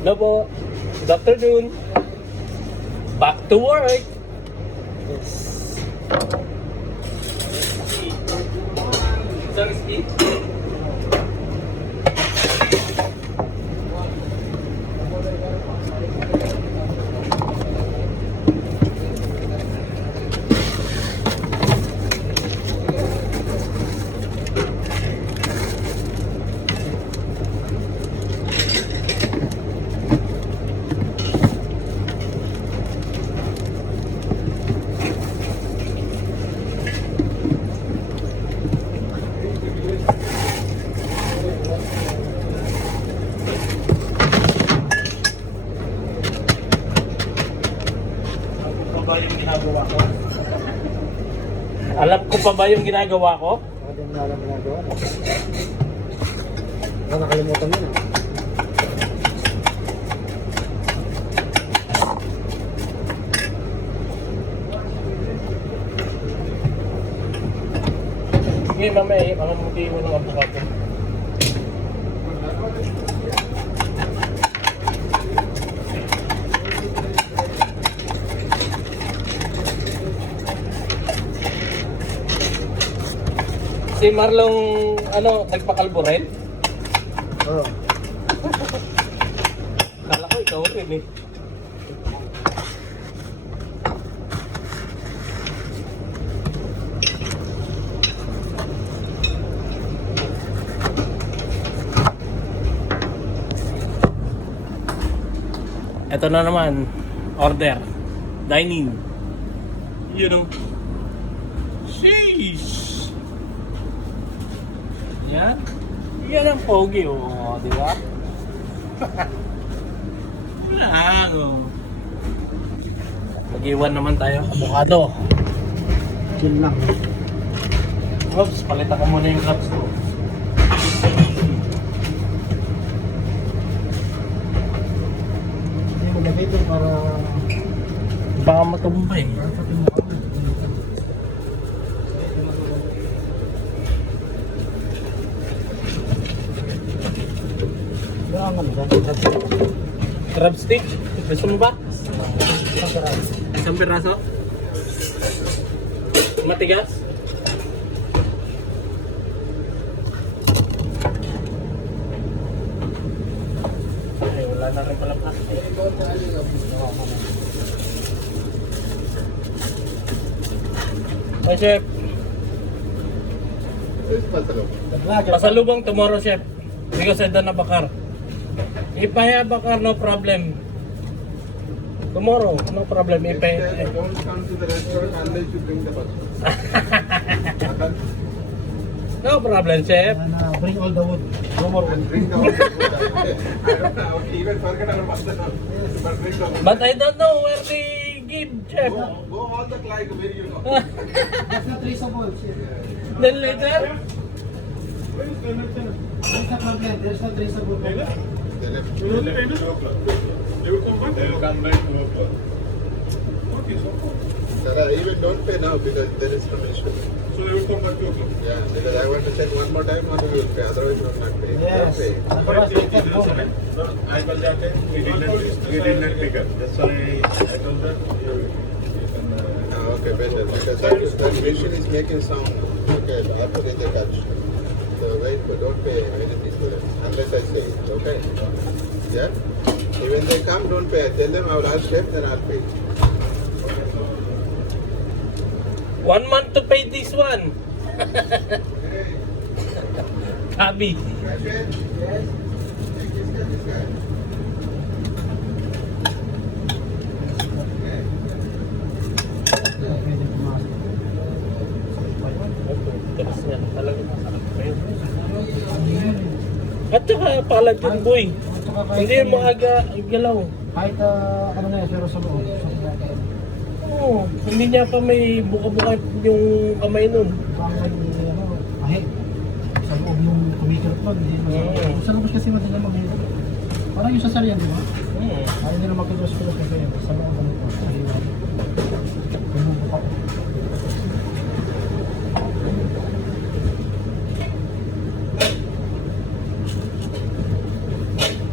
Hello po. Good afternoon. Back to work. Yes. Isang speed. Yung ginagawa ko? Alam ko pa ba yung ginagawa ko? Hindi mo alam ginagawa mo. Nakalimutan mo na. Sige, mamaya, mamamuti mo ng abukado. Si Marlong, nagpakalbo rin? Oo. Kala ko ikaw rin eh. Ito na naman, order, dining. Yun o. Sheesh! Yan. Yan ang pogi, oh, di ba? Lang, oh. Mag-iwan naman tayo. Avocado. Chill lang. Oops, palitan ko muna yung cups ko. Hindi mo lagay ito para... Baka matumbay. Crab stick? Gusto mo ba? Isang piraso? Matigas? Ay, wala na rin pala plastic. Hey, Chef. Pasalubong tomorrow, Chef. Because I don't have a car. If I have a car, no problem. Tomorrow, no problem. If I... Don't come to the restaurant unless you bring the bus. No problem, Chef. Bring all the wood. No more wood. Bring the whole food. I don't know. Even forget about the but bring the whole. But I don't know where they give, Chef. Go all the client where you know. That's not traceable. Then later, There's no problem. There's no traceable. They left. They will come back 2 o'clock. Okay, so. Sir, even don't pay now because there is commission. So you will come back 2 o'clock? Yeah, because I want to check one more time only you will pay. Otherwise you will not pay. Yes. Don't pay. I was that time, we did not pick up. That's why I told them you can... okay, better. Because that machine is making sound. Okay, after they touch. So wait, but don't pay anything to them. Unless I say it, okay? Yeah? Even they come, don't pay. I tell them I will ask chef, then I'll pay. 1 month to pay this one. Kabi. Tapos yan, talagang masarap pa yun. At saka palad yung boy. Hindi yung maaga galaw. Kahit ano na yan, pero sa loob. Oo, hindi niya pa may buka-buka yung kamay nun. Baka may ahe. Sa loob yung kumikirot nun. Sa labas kasi madala mamihirot. Parang yung sasaryan, di ba? Ayaw nila magkilos-kilos kasi sa loob ano po. Sa hiwa. Yung buka.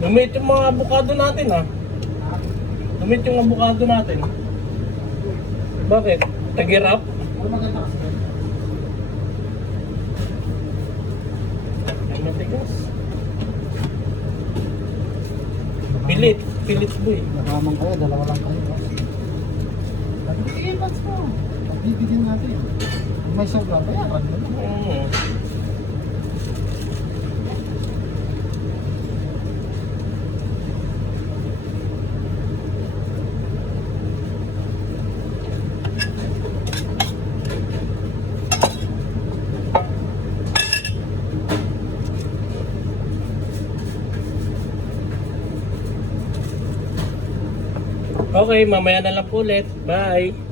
Dumit yung mga avocado natin ah. Dumit yung avocado natin. Bakit? Tagirap? Ano maganda kasi? Ang matigas. Pilit. Pilit boy. Nakamang kayo, dalawa lang kayo. Sige, bats mo. Pagbibigyan natin. Kung may sobra, bayaran mo na. Oo. Okay, mamaya na lang po ulit. Bye!